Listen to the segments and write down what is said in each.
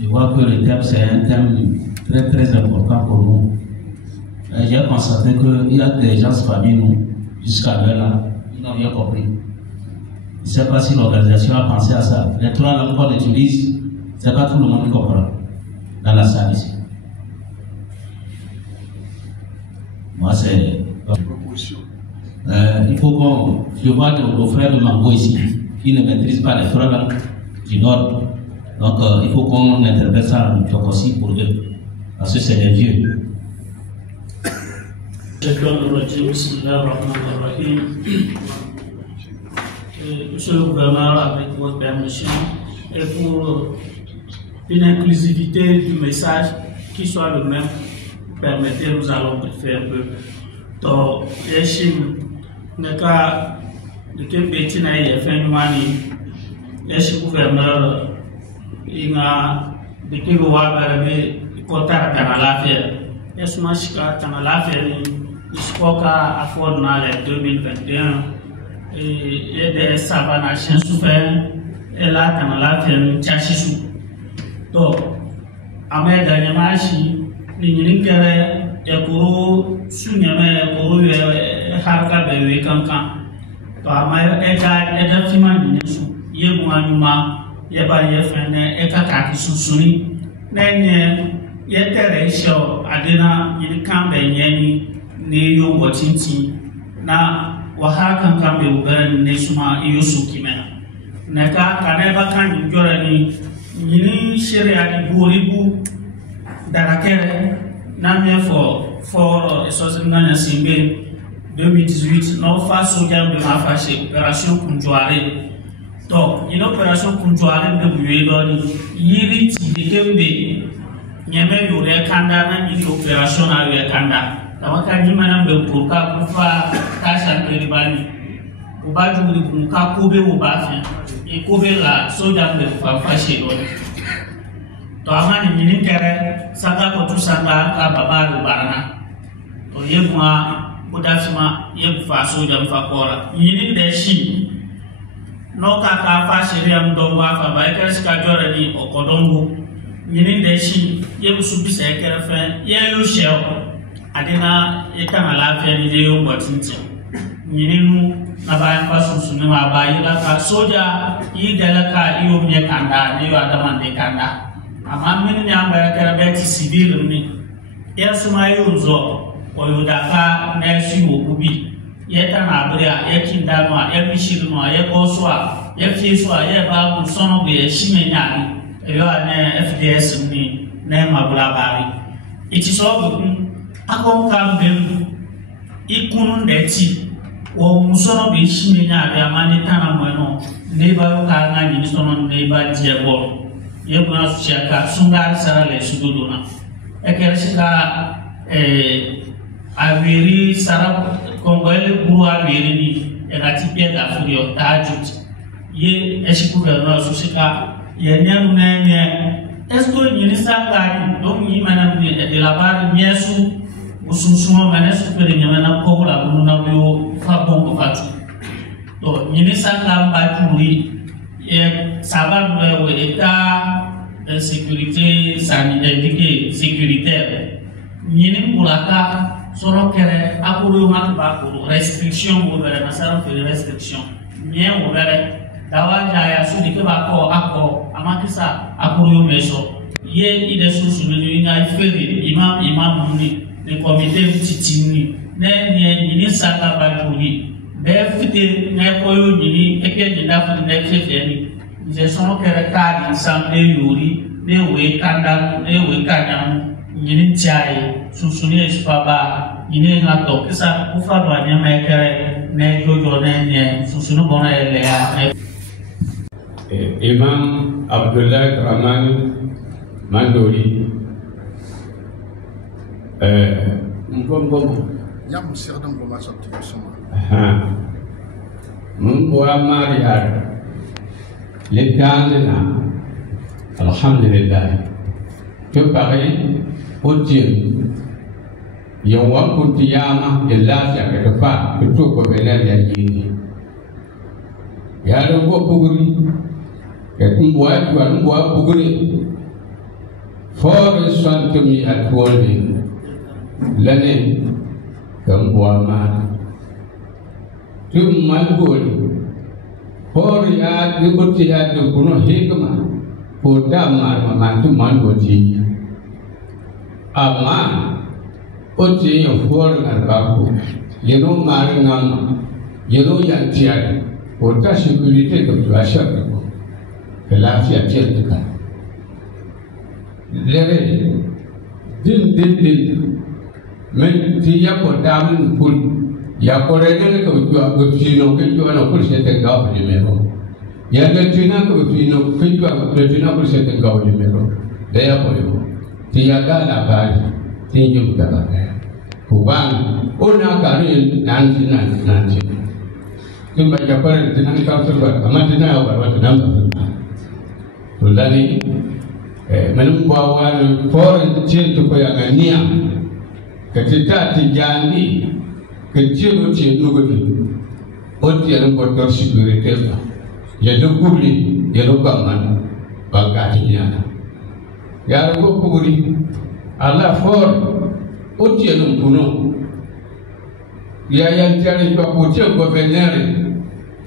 Je vois que le thème, c'est un thème très très important pour nous. J'ai constaté qu'il y a des gens parmi nous, jusqu'à là, ils n'ont rien compris. Je ne sais pas si l'organisation a pensé à ça. Les 3 langues qu'on utilise, ce n'est pas tout le monde qui comprend dans la salle ici. Moi, c'est... il faut qu'on... Je vois nos frères de Mango ici, qui ne maîtrisent pas les 3 langues du Nord. Donc, il faut qu'on interprète ça en Tchok aussi pour eux. Parce que c'est des vieux. Monsieur le gouverneur, avec votre permission, et pour une inclusivité du message qui soit le même, permettez, nous allons faire un peu. Donc, Yeshim, le cas de Kembetina et Fenumani, Yeshim gouverneur, il a de Kiboua Barabe, Kota Kanalafia, Yeshima Shika Kanalafia, Iskoka Afordnale 2021. Et des savanations souffert et là quand la fait chachisu donc amé dernièrement si ni kere e kuru sunyame kuru harka be kankan to ama eda fima ni su ye muanyuma ye ba ye fene e kaka kisusuni nenye ye tere sho adena ni kambe nyeni ni yo botinti na wahakan kan be ugaran ne suma yusu kimena naka kaneba kan jorani ni sharia di boribu darakere na me for esosina simbe 2018 no fa soja be ma fa chez opération Kunjoare donc une opération Kunjoare de buedo ni yiri ti de kembe nyame yore kanda na ni opération na we kanda tawaka ni mana be pourka kufa kasha peribani ubaju ni kunka kobe ubafi e kobe la soja be fa fashe do to amani ni kere sanga ko tu sanga ka baba do barana to yebwa budafima yebfa soja mfa kora yini de shi no ka fashe riam do wa fa ba kere ska jore ni okodongo yini de shi yebu subisa kere fe ye yo sheo adina yekana lafiya ni de yo botinti nyinu na bayan fasu sunu ma bayi la ka soja yi dala ka iyo nye kanda ni yo adama de kanda ama min ni amba kera beti civil ni ya suma yo zo o yo daka na shi wo kubi yeta na abria yekinda no ya bishiru no ya goswa ya fieswa ya ba mu sono be shime nyani yo ane FDS ni na ma blabari iti so akon kam belu ikunun deti o musono be shime nya be amani tana mono ne ba ka nga ni sono ne ba diabo ye ba su chaka sungar sara le sududuna e kershika aviri sara kongole buru aviri ni e gati pe da furio tajut ye eshiku gouverneur su shika ye nyanu nenye esto ni sanga donc ni mana de la part miesu ususuma mana super nyamana ko la bununa bio fa bongo fatu to ni sanga mbajuri e sababu we état de sécurité sanitaire sécuritaire ni mulaka soro kere akuru makba ko restriction go bere masara fe restriction ni o bere dawaja ya sudi ke ba ko ako amakisa akuru meso ye ide susu ni ina feri imam ni le comité titini ne saka bajuri be fite ne koyo ni eke ni da fa ne fefe ni je sono kere ka di sambe yuri ne we kanda ne we kanyam ni tiai susu ni espaba ni na to kisa ufa do anya ma kere ne jojo ne susu no bona ele ya Imam Abdullah Rahman Mandori Mbombom Yam Serdam Boma sorti sama. Mboa Mariar Letanna Alhamdulillah que pareil au Dieu Yawa Kuntiyama Illa quelque part plutôt que venir y ya lo go buguri que bois bugri for son to me at holding l'année comme bois mal tu mal bol for ya de botti ya de kuno hikma ko da ma tu mal botti ama oti yo for na babu yeno mar ngam yeno ya tiar ko ta sécurité de la chaque que la fia tient de cas lere din men ti ya ko damin kul ya ko rede ko go fino ko na kul se te ga de mero ya ga tina ko fino ko tina kul se te ga de mero de ya ko yo ti ya ga la ba ti ju ga ba ko bang ona ka ri nan ti Timba Japan tinang kausur amat tinang awal tinang kausur. Tulani menumbawan foreign cintu koyangan niam ketika dijandi kecil uci nuguni oti yang kotor security ya dukuli ya lukaman bagainya ya lukuli Allah for oti yang puno ya yang cari bapuci gubernur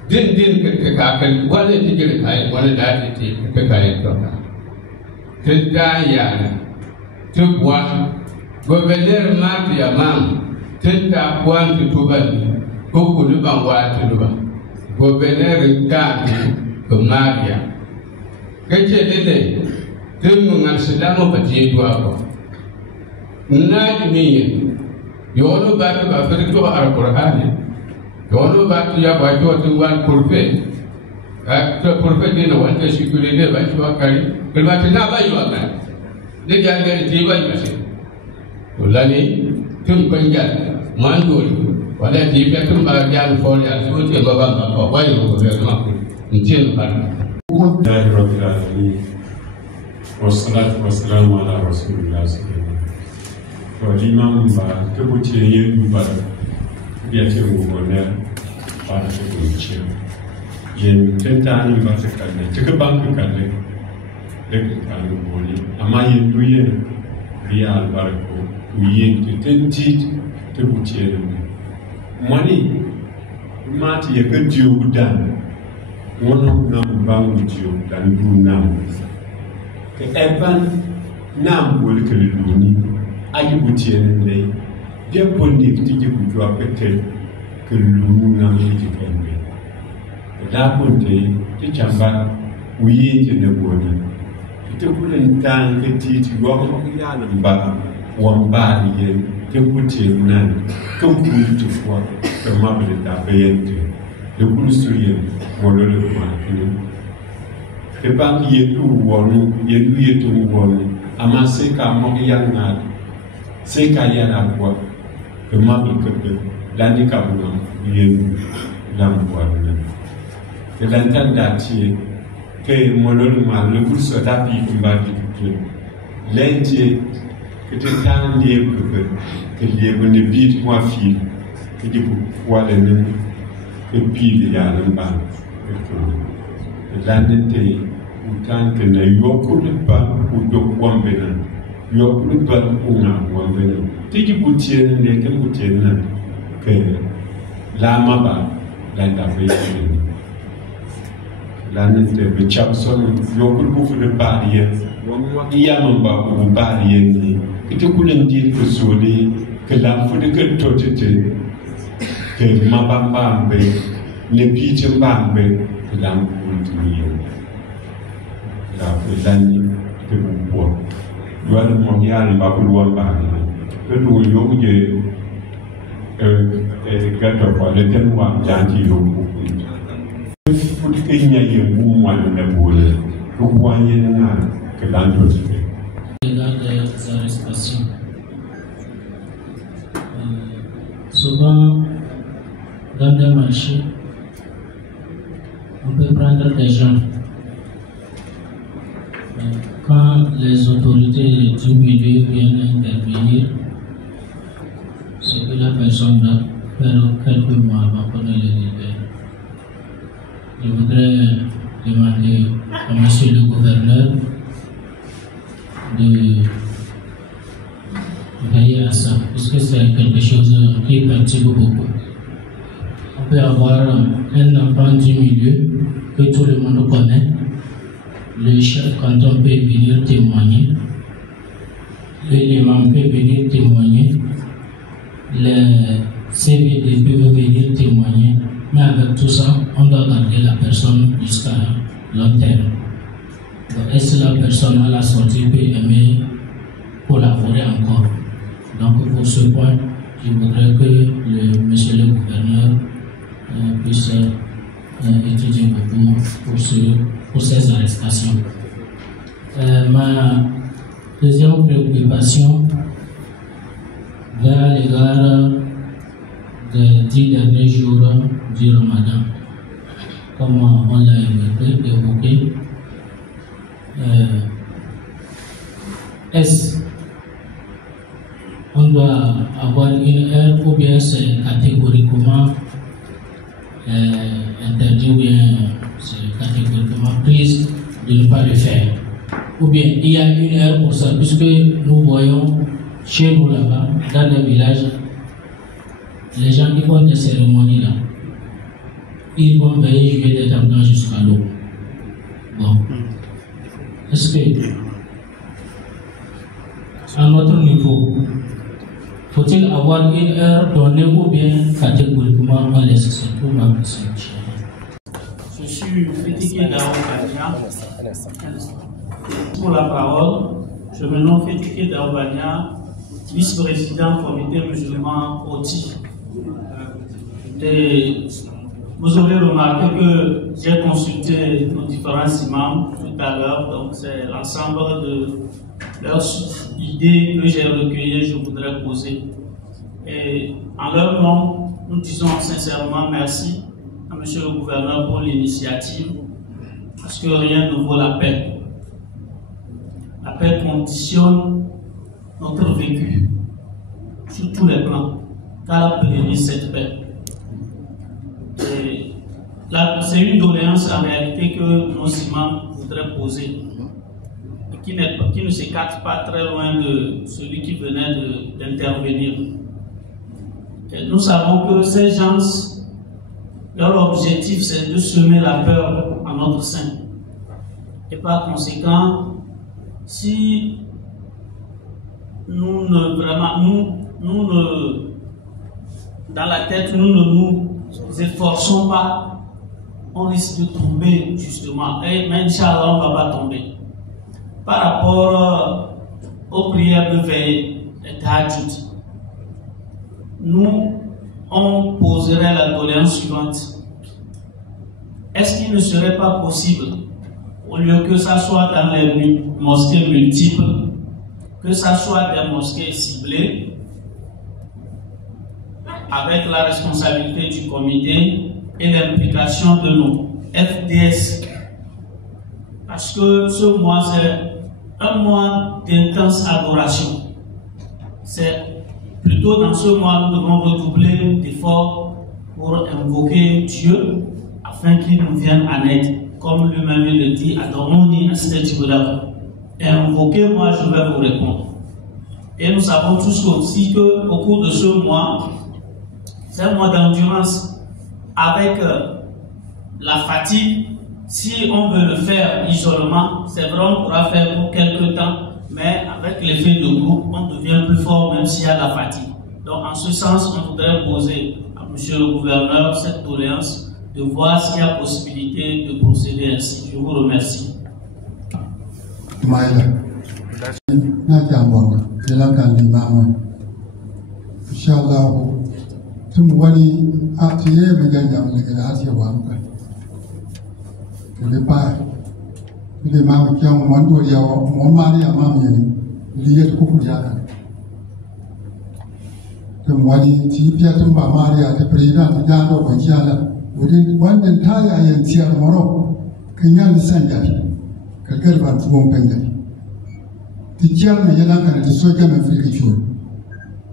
din ke kakal wala tigil kai wala dati ti ke kai to tenda ya tubwa gobeler ma ya mam tenda kwan tuban ko kulu ban wa tuba gobeler ta ko maria kace dede tun ngal salamu pati dua ko na mi yono ba ta ba ferto alqur'ani yono ba tu ya ba tu wan kurpe to kurpe ni no wan ta sécurité ba tu akari kelma tena ba yo akari de jangan ti ba yo se ulani tum panja mandul wala ti ka tum ba jan fol ya so te ba ba ko ba yo ko ma ntien ba Alhamdulillah rabbil alamin wassalatu wassalamu ala rasulillah sallallahu alaihi wasallam ba ke buti yin ba biya ce gogonar ba ta kuce yin tantani ba ta kalle cika banku kalle da kalle goli amma yin duye biya albarko yin tanti ta buce da mani mati ya gajiyo gudan wannan nan ba mu jiyo dan duna ke eban nam wol ke duni ayi buce ne dia bondi tiji bujua pete ke luna miji kembe da bonde ti chamba uyi ti ne boni ti kulen tan ke ti go mo ya nan ba won ba ye ke buce nan ko ku ti fo ke mable da beyente de kulu suye mo lo le ma ni ke ban ye tu wonu ye tu ye tu wonu ama se ka mo ya na se ka ya na kwa ke mami ke landi ka bu ye lam kwa na ke lantan da ti ke mo lo ma le kulu so da bi kumba di ke lenje ke te tan die ke le mo ne bi mo fi ke di bu wala ne ke pili ya nan ba landi te utan ke na yokul ba u do kwambe na yokul ba u na kwambe na tiji butien ne ke butien na ke lama ba landa be ni landi te be chapson yokul bu fu de bariye iya man ba bu bariye ni ke kulen di ko sodi ke lam fu de ke totete ke mabamba be ne piche mbambe lam kuntiye la fulani ke bubo wala mo yali ba ko wamba ke do yoje gato ko le ten wa janti yo ko futi ke nya ye bu mo ne bole ko wanye na ke dan to se des arrestations. Souvent, dans des marchés, on peut prendre des gens. Quand les autorités du milieu viennent intervenir, c'est que la personne doit faire quelques mois avant qu'on les libère. Je voudrais demander à monsieur le gouverneur de veiller à ça, puisque c'est quelque chose qui perturbe beaucoup. On peut avoir un enfant du milieu que tout le monde connaît, le chef canton peut venir témoigner, l'imam peut venir témoigner, le CVD peut venir témoigner, mais avec tout ça, on doit garder la personne jusqu'à long terme. Est-ce que la personne à la sortie peut aimer collaborer encore? Donc pour ce point, je voudrais que monsieur le gouverneur puisse étudier beaucoup pour ces arrestations. Ma deuxième préoccupation va à l'égard des 10 derniers jours du Ramadan. Comme on l'a évoqué, est-ce qu'on doit avoir une heure ou bien c'est catégoriquement interdit ou bien c'est catégoriquement prise de ne pas le faire? Ou bien il y a une heure pour ça, puisque nous voyons chez nous là-bas, dans les villages, les gens qui font des cérémonies là, ils vont veiller jouer des tambours jusqu'à l'eau. Bon. Est-ce que, à notre niveau, faut-il avoir une heure donnée ou bien catégoriquement on laisse? C'est tout ma question. Je suis Fétiké Daoubania. Pour la parole, je me nomme Fétiké Daoubania, vice-président du comité musulman OTI. Et vous aurez remarqué que j'ai consulté nos différents imams tout à l'heure, donc c'est l'ensemble de leurs idées que j'ai recueillies, je voudrais poser. Et en leur nom, nous disons sincèrement merci à monsieur le gouverneur pour l'initiative, parce que rien ne vaut la paix. La paix conditionne notre vécu sur tous les plans, car elle bénit cette paix. C'est une doléance en réalité que nos imams voudraient poser, qui ne s'écarte pas très loin de celui qui venait d'intervenir. Nous savons que ces gens, leur objectif c'est de semer la peur en notre sein. Et par conséquent, si nous dans la tête, nous ne nous efforçons pas, on risque de tomber justement. Mais Inch'Allah, on ne va pas tomber. Par rapport aux prières de veille et tahajjud, nous, on poserait la doléance suivante. Est-ce qu'il ne serait pas possible, au lieu que ça soit dans les mosquées multiples, que ça soit des mosquées ciblées, avec la responsabilité du comité et l'implication de nos FDS? Parce que ce mois, c'est un mois d'intense adoration. C'est plutôt dans ce mois, nous devons redoubler d'efforts pour invoquer Dieu afin qu'il nous vienne en aide. Comme lui-même le dit, Adononi Astetibulav. Invoquez-moi, je vais vous répondre. Et nous savons tous aussi qu'au cours de ce mois, c'est un mois d'endurance. Avec la fatigue, si on veut le faire isolement, c'est vrai, on pourra faire pour quelques temps, mais avec l'effet de groupe, on devient plus fort même s'il y a la fatigue. Donc en ce sens, on voudrait poser à monsieur le gouverneur cette doléance de voir s'il y a possibilité de procéder ainsi. Je vous remercie. Tumwani atiye mejanja mlegele atiye wampa. Kile pa ile mama kiao mwandu ya mwamari ya mama yeni liye tukukujaka. Tumwani tipia tumba mari ati president jando kwa njala. Wanda taya yantia moro kenyani sanjari. Kakari bantu mpenjari. Tikial mejala kana tisoja mefriki chuo.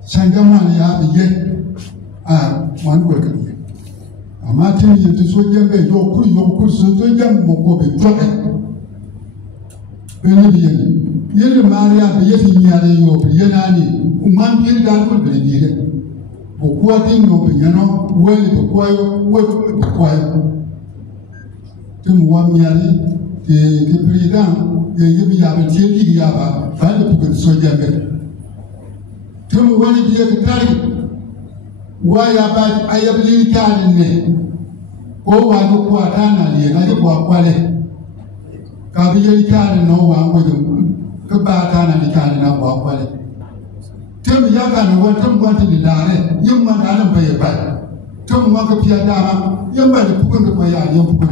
Sangamani ya biye. One worker. A Martin, you to so young, your so young, Mokobe, bene bien yele maria be yefi nyaare yo be yenani man bir dal ko be dire bo ko din no be yano wele be ko yo wo be ko yo tum wa miari ke president ye yebi ya be tieli ya ba le ko so jambe tum wani biye ke tari wa ya ba ayabli kan ne ko wa ko atana ne na ko kwale ka biye kan no wa ko ke ba atana ni kan na ko kwale tum ya kan wa tum wa ti dare yim ma da ba ba tum wa ka piya dama yim ba da pukun ko ya yim pukun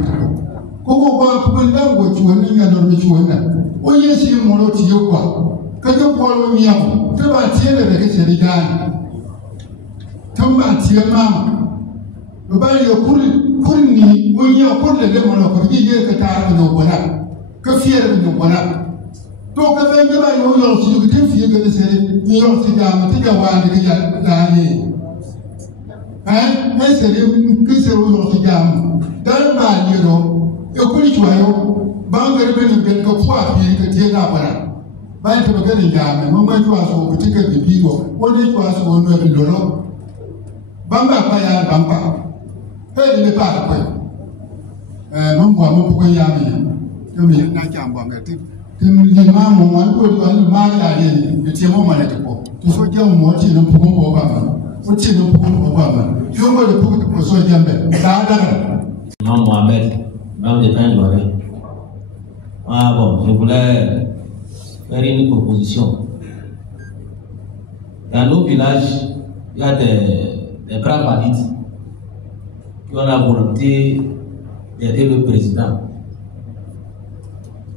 ko ba pukun da wo chuwan ni ya do chuwan na o ye si mo ro ti yo kwa ka je ko lo mi ya te ba ti le de ke se ri dan tum ba ti ma ba ba yo kurni o ye kurle de mo ko ji ye ka ta no bona ka fiere no bona to ka be ba yo yo si ko te fiye ga se ri ni yo si da ma ti ga wa de ya da ni me se ri ki se yo si da ma dan ba ni ro e kuri chuayo ba ngari be ni ben ko kwa bi ka tie na bara ba to ga ni ga me mo ma ju aso ko ti ka bi bi go o ni ju aso no be lolo ba ba pa ya ba pa e ni pa ko mo kwa mo ko ya mi na cha ba me ti ni ma mo wa ko ma ya ni ti mo ma ne ko to so je mo ti no ko ko ba ma o ti no ko ko ba ma yo mo de ko so jambe da da Imam Mohamed, Imam de Pain-Loiret. Ah bon, je voulais faire une proposition. Dans nos villages, il y a des braves valides qui ont la volonté d'aider le président.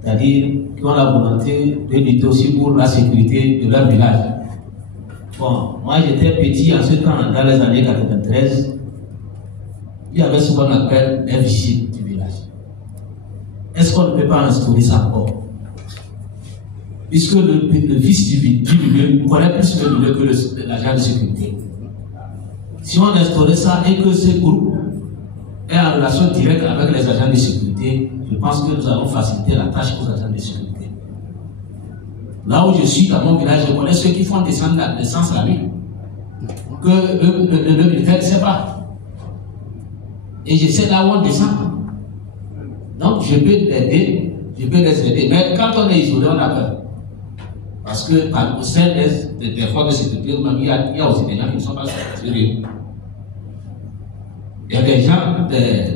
C'est-à-dire qui ont la volonté de lutter aussi pour la sécurité de leur village. Bon, moi j'étais petit en ce temps, dans les années 93. Il y avait ce qu'on appelle un vigile du village. Est-ce qu'on ne peut pas instaurer ça encore? Puisque le fils du milieu connaît plus le milieu que l'agent de sécurité. Si on instaurait ça et que ce groupe est en relation directe avec les agents de sécurité, je pense que nous allons faciliter la tâche aux agents de sécurité. Là où je suis, dans mon village, je connais ceux qui font descendre l'essence la nuit. Que le militaire ne sait pas. Et je sais là où on descend. Donc je peux l'aider, je peux les aider. Mais quand on est isolé, on a peur. Parce que au sein des forces de sécurité, il y a aussi des gens qui ne sont pas sérieux. Il y a des gens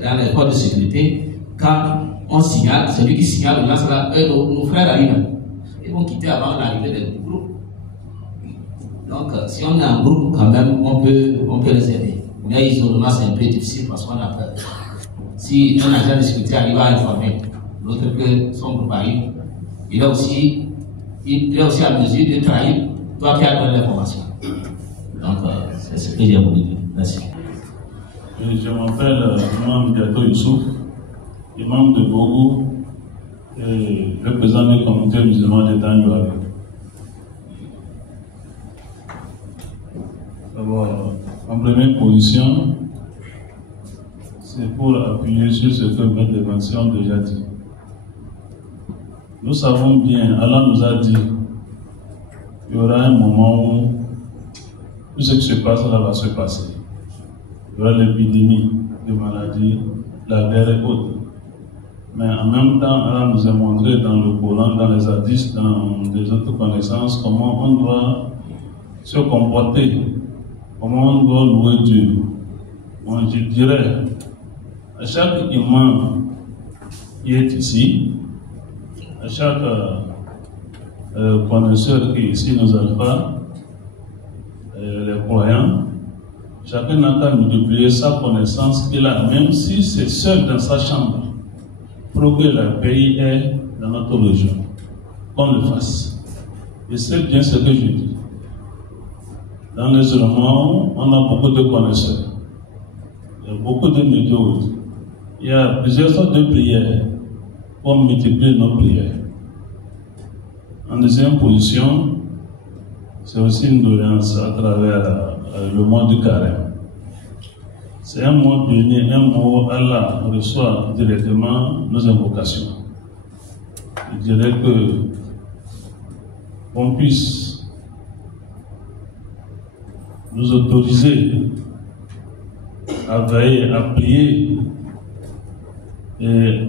dans les forces de sécurité, quand on signale, celui qui signale, là, nos frères arrivent. Ils vont quitter avant l'arrivée des groupes. Donc si on est en groupe, quand même, on peut les aider. Mais l'isolement, c'est un peu difficile parce qu'on a peur. Si un agent de sécurité arrive à informer l'autre que son groupe arrive, il est aussi à mesure de trahir toi qui as donné l'information. Donc, c'est ce que j'ai voulu dire. Merci. Je m'appelle Imam Diato Youssouf, imam de Bogo et représentant du comité musulman de Pain-Loiret. D'abord, en première position, c'est pour appuyer sur ce que M. Levancy a déjà dit. Nous savons bien, Allah nous a dit qu'il y aura un moment où tout ce qui se passe là va se passer. Il y aura l'épidémie de maladies, la guerre et autres. Mais en même temps, Allah nous a montré dans le Coran, dans les hadiths, dans des autres connaissances, comment on doit se comporter. Comment on doit louer Dieu? Moi, je dirais à chaque imam qui est ici, à chaque connaisseur qui est ici, nos alphas, les croyants, chacun n'a qu'à multiplier sa connaissance qu'il a, même si c'est seul dans sa chambre, pour que le pays est dans notre région. Qu'on le fasse. Et c'est bien ce que je dis. Dans les éléments, on a beaucoup de connaisseurs. Il y a beaucoup de méthodes. Il y a plusieurs sortes de prières pour multiplier nos prières. En deuxième position, c'est aussi une doléance à travers le mois du carême. C'est un mois béni, un mois où Allah reçoit directement nos invocations. je dirais que on puisse nous autoriser à veiller, à prier, et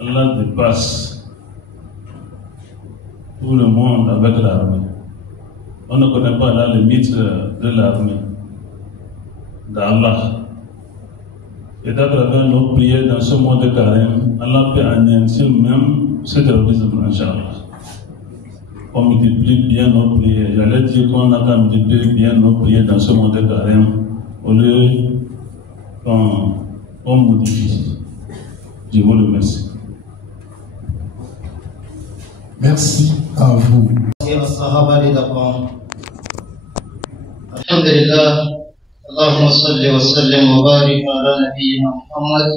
Allah dépasse tout le monde avec l'armée. On ne connaît pas la limite de l'armée d'Allah. Et à travers nos prières dans ce mois de carême, Allah peut anéantir même ce terrorisme, Inch'Allah. On multiplie bien nos prières. J'allais dire qu'on a qu'à multiplier bien nos prières dans ce mois de carême au lieu qu'on modifie. Je vous remercie. Merci à vous. Alhamdulillah, Allahumma salli wa sallim wa barik ala nabiyyina Muhammad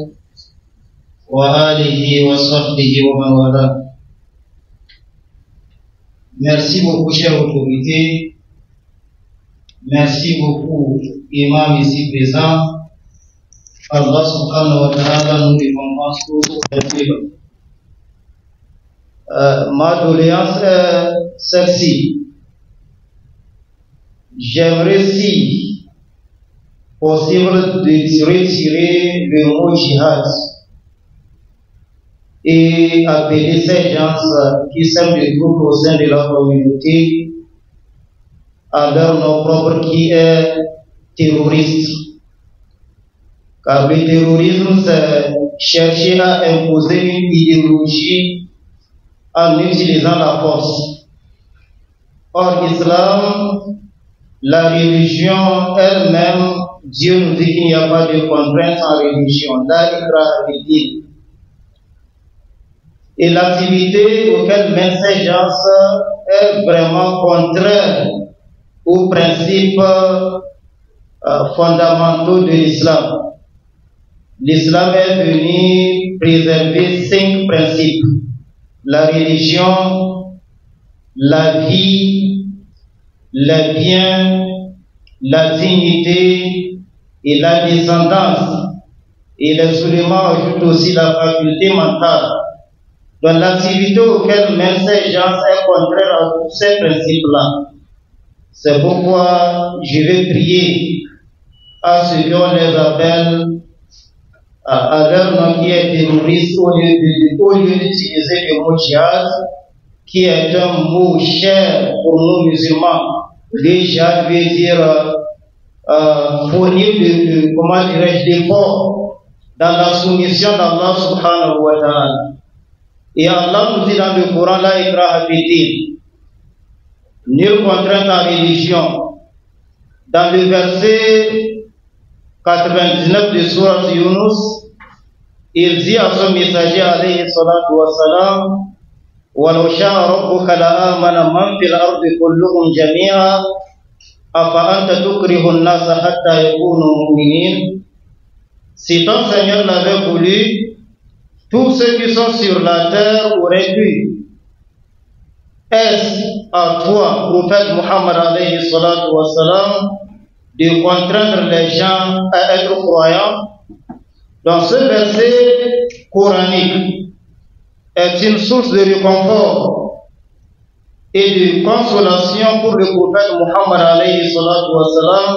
wa alihi wa sahbihi wa man wala. Merci beaucoup, chère autorité. Merci beaucoup, imam ici présent. Allah subhanahu wa ta'ala nous récompense pour cette ma doléance est celle-ci. J'aimerais, si possible, de retirer le mot jihad et appeler ces gens qui s'aiment de trouver au sein de la communauté à leur nom propre qui est terroriste. Car le terrorisme, c'est chercher à imposer une idéologie en utilisant la force. Or, l'islam, la religion elle-même, Dieu nous dit qu'il n'y a pas de contrainte en religion. La ikraha fid-din. Et l'activité auquel mènent ces gens est vraiment contraire aux principes fondamentaux de l'islam. L'islam est venu préserver 5 principes: la religion, la vie, les biens, la dignité et la descendance. Et les musulmans ajoutent aussi la faculté mentale. Donc l'activité auquel mènent ces gens est contraire à tous ces principes-là. C'est pourquoi je vais prier à ceux qu'on les appelle à leur nom qui est terroriste au lieu d'utiliser le mot djihad, qui est un mot cher pour nous musulmans. Le djihad veut dire fournir comment dirais-je, d'efforts dans la soumission d'Allah subhanahu wa ta'ala. Et Allah nous dit dans le Coran, la ikraha fid-din, nulle contrainte en religion. Dans le verset 99 de Sourate Yunus, il dit à son messager alayhi salatu wa salam: وَلَوْ شَاءَ رَبُّكَ لَآمَنَ مَنْ فِي الْأَرْضِ كُلُّهُمْ جَمِيعًا أَفَأَنْتَ تُكْرِهُ النَّاسَ حَتَّى يَكُونُوا مُؤْمِنِينَ. Si ton Seigneur l'avait voulu, tous ceux qui sont sur la terre auraient pu. Est-ce à toi, prophète Muhammad alayhi salatu wa salam, de contraindre les gens à être croyants? Dans ce verset coranique est une source de réconfort et de consolation pour le prophète Muhammad alayhi salatu wa salam,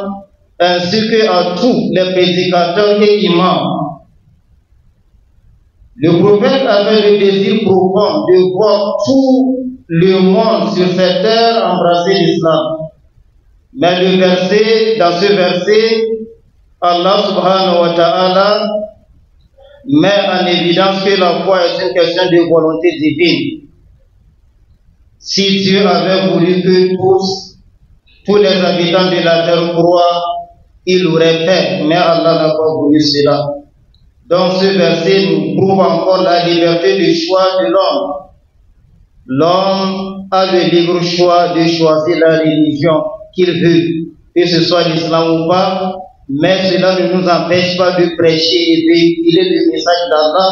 ainsi que à tous les prédicateurs et imams. Le prophète avait le désir profond de voir tout le monde sur cette terre embrasser l'islam. Mais dans ce verset, Allah subhanahu wa ta'ala met en évidence que la foi est une question de volonté divine. Si Dieu avait voulu que tous les habitants de la terre croient, il aurait fait, mais Allah n'a pas voulu cela. Donc ce verset nous prouve encore la liberté de choix de l'homme. L'homme a le libre choix de choisir la religion qu'il veut, que ce soit l'islam ou pas, mais cela ne nous empêche pas de prêcher et véhiculer le message d'Allah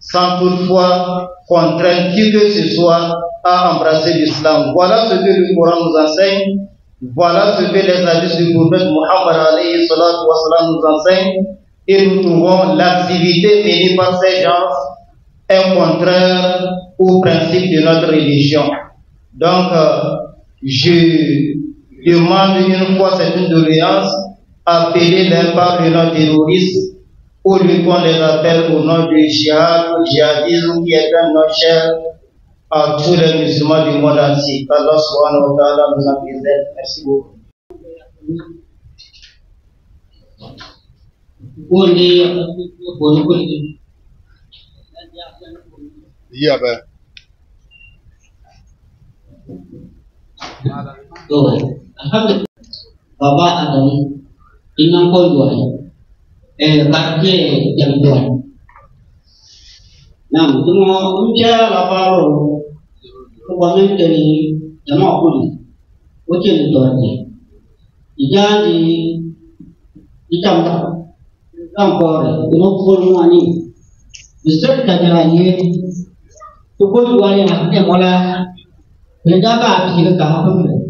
sans toutefois contraindre qui que ce soit à embrasser l'islam. Voilà ce que le Coran nous enseigne, voilà ce que les hadiths du prophète Muhammad alayhi salatu wa salam nous enseignent, et nous trouvons l'activité menée par ces gens est contraire aux principes de notre religion. Donc, je demande une fois cette doléance, appeler les par le nom terroriste, au lieu qu'on les appelle au nom du djihad, ou djihadisme, qui est un nom cher à tous les musulmans du monde entier. Allah subhanahu wa ta'ala nous en préserve. Merci beaucoup. Yeah, but Baba Adam inang konduai karke yang tuan. Nam semua unca laparo kebanyakan dari jamaah pun ujian tuan ni. Ijadi hitam kampor penopor ni. Besar kajian ni tukul dua yang haknya mula menjaga api kita apa pun.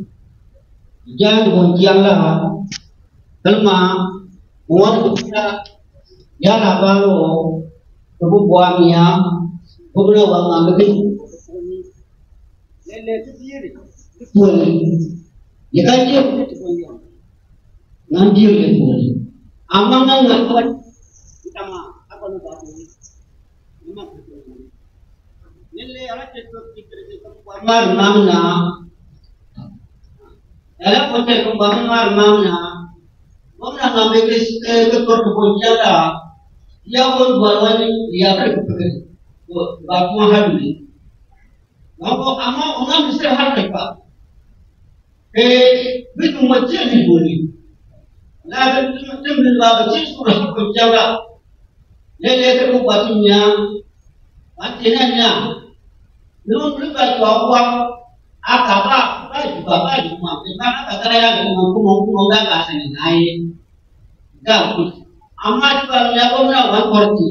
Jangan goncianglah kelma muat kita ya laparo kebu buamia kebu wang ambil pun ya kan dia nanti dia pun amang nggak kuat kita mah apa nak buat ini memang nilai alat itu kita buat mana dalam konteks pembangunan mana, mana ngambil kekorban jaga, dia pun berwajib dia berpekerja, batu hari. Nampak amal orang mesti hari pak. Betul macam ni boleh. Lalu macam ni lah macam surah berjaga. Lelaki kerubatannya, mantinanya, belum lepas awak. Akaba baik mak memang kata yang ngomong dah kasih naik dah amat kalau yang orang orang korti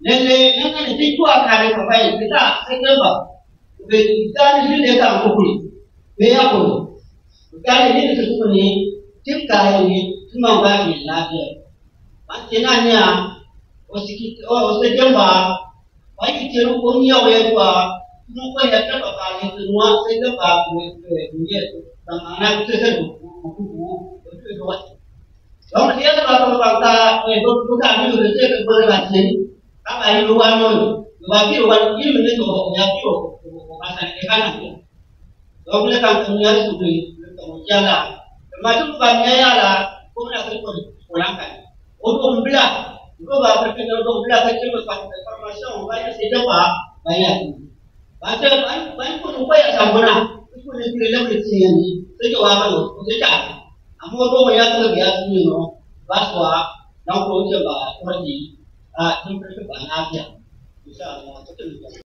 lele yang kan itu akar apa kita segala kita ni dia tak boleh biar pun kalau ini sesuatu kita ini semua bagi lagi macamnya osejamba baik ceruk punya orang Mungkin yang terbaik semua saya terbaik dunia sama itu saya betul. Kalau dia terbaik bangsa itu bukan itu saya berbagai apa yang luar bagi luar ini menjadi orang bahasa ikan. Kalau kita punya studi kemudian termasuk banyak lah punya orang kan. Untuk membelah, untuk membelah kecil informasi banyak sejauh banyak. Banyak pun upaya sambungan, itu yang kita lihat ni. Sejauh apa tu? Sejauh. Amu tu banyak terbiasa ni, no. Bahasa, nak pun coba pergi, jumpa dengan aja. Bisa,